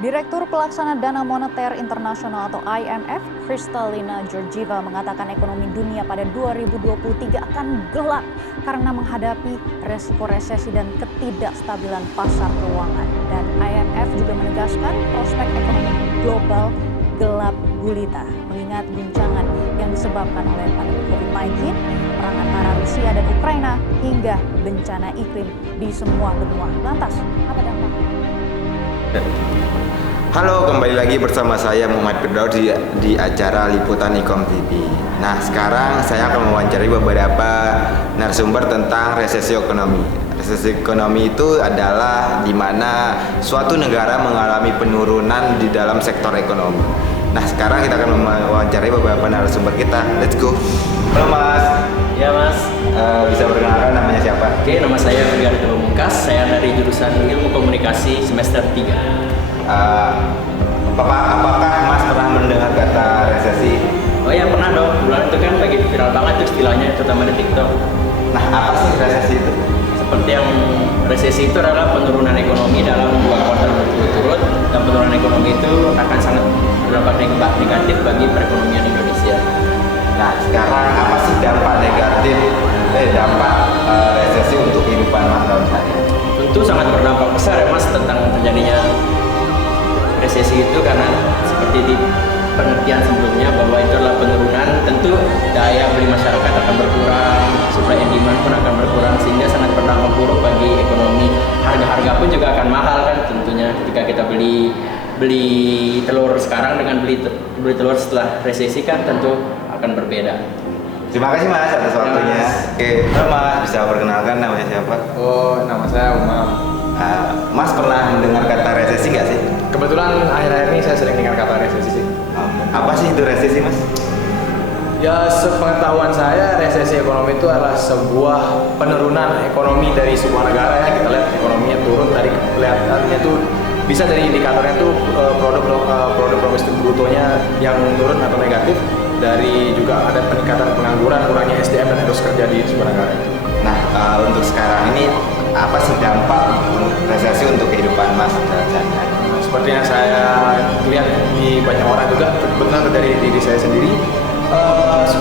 Direktur Pelaksana Dana Moneter Internasional atau IMF, Kristalina Georgieva mengatakan ekonomi dunia pada 2023 akan gelap karena menghadapi resiko resesi dan ketidakstabilan pasar keuangan. Dan IMF juga menegaskan prospek ekonomi global gelap gulita mengingat guncangan yang disebabkan oleh pandemi COVID-19, perang antara Rusia dan Ukraina, hingga bencana iklim di semua benua. Lantas, apa dampaknya? Halo, kembali lagi bersama saya Muhammad Firdaus di acara Liputan Ikom TV. Nah, sekarang saya akan mewawancarai beberapa narasumber tentang resesi ekonomi. Resesi ekonomi itu adalah di mana suatu negara mengalami penurunan di dalam sektor ekonomi. Nah, sekarang kita akan mewawancarai beberapa narasumber kita. Let's go. Halo Mas. Ya Mas. Bisa perkenalkan namanya siapa? Oke, nama saya Firdaus Pamungkas. Saya dari jurusan Ilmu Komunikasi semester 3. Apakah Mas pernah mendengar kata resesi? Oh ya, pernah dong. Bulan itu kan lagi viral banget tuh istilahnya, terutama di TikTok. Nah, apa sih resesi itu? Seperti yang resesi itu adalah penurunan ekonomi dalam 2 kuartal berturut-turut, dan penurunan ekonomi itu akan sangat berdampak negatif bagi perekonomian Indonesia. Nah, sekarang apa sih dampak resesi untuk kehidupan Mas dalam sehari-hari? Tentu sangat berdampak besar ya Mas tentang terjadinya resesi itu, karena seperti di pengertian sebelumnya bahwa itu adalah penurunan, tentu daya beli masyarakat akan berkurang, supply and demand pun akan berkurang, sehingga sangat berdampak buruk bagi ekonomi. Harga-harga pun juga akan mahal kan tentunya ketika kita beli telur sekarang dengan beli telur setelah resesi kan tentu akan berbeda. Terima kasih Mas atas waktunya. Oke, Mas bisa perkenalkan namanya siapa? Oh, nama saya Umam. Mas pernah mendengar kata resesi nggak sih? Kebetulan akhir-akhir ini saya sering dengar kata resesi sih. Apa sih itu resesi Mas? Ya, sepengetahuan saya resesi ekonomi itu adalah sebuah penurunan ekonomi dari sebuah negara ya. Kita lihat ekonominya turun, dari kelihatannya tuh bisa dari indikatornya tuh produk domestik brutonya yang turun atau negatif, dari juga ada peningkatan pengangguran, kurangnya SDM dan etos kerja di sebuah negara itu. Nah, untuk sekarang ini apa sih dampak resesi untuk kehidupan Mas sehari-hari? Seperti yang saya lihat di banyak orang juga, benar dari diri saya sendiri,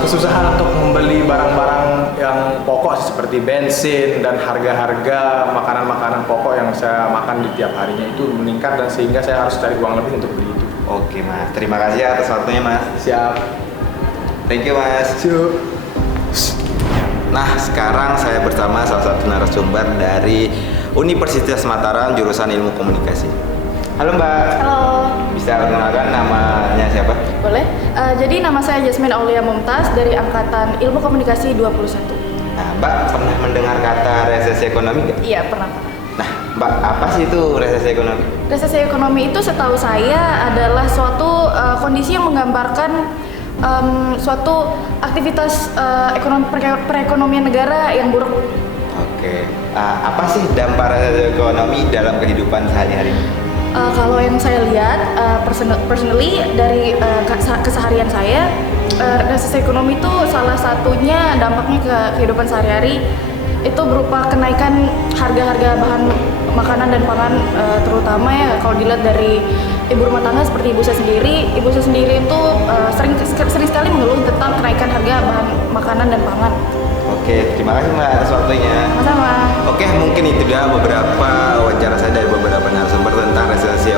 kesusahan untuk membeli barang-barang yang pokok seperti bensin dan harga-harga makanan-makanan pokok yang saya makan di tiap harinya itu meningkat, dan sehingga saya harus cari uang lebih untuk beli itu. Oke Mas, terima kasih atas waktunya Mas. Siap. Thank you Mas. Siap. Nah, sekarang saya bersama salah satu narasumber dari Universitas Mataram jurusan Ilmu Komunikasi. Halo Mbak. Halo. Bisa perkenalkan namanya siapa? Boleh. Jadi nama saya Jasmine Aulia Mumtaz dari Angkatan Ilmu Komunikasi 21. Nah, Mbak pernah mendengar kata resesi ekonomi nggak? Iya, pernah. Nah, Mbak, apa sih itu resesi ekonomi? Resesi ekonomi itu setahu saya adalah suatu kondisi yang menggambarkan suatu aktivitas perekonomian negara yang buruk. Oke. Apa sih dampak resesi ekonomi dalam kehidupan sehari-hari? Kalau yang saya lihat, personally dari keseharian saya, resesi ekonomi itu salah satunya dampaknya ke kehidupan sehari-hari itu berupa kenaikan harga-harga bahan makanan dan pangan, terutama ya kalau dilihat dari ibu rumah tangga seperti ibu saya sendiri itu sering sekali mengeluh tentang kenaikan harga bahan makanan dan pangan. Oke, terima kasih Mbak atas waktunya. Sama-sama. Oke, mungkin itu dia beberapa wawancara saya dari beberapa narasumber tentang resesi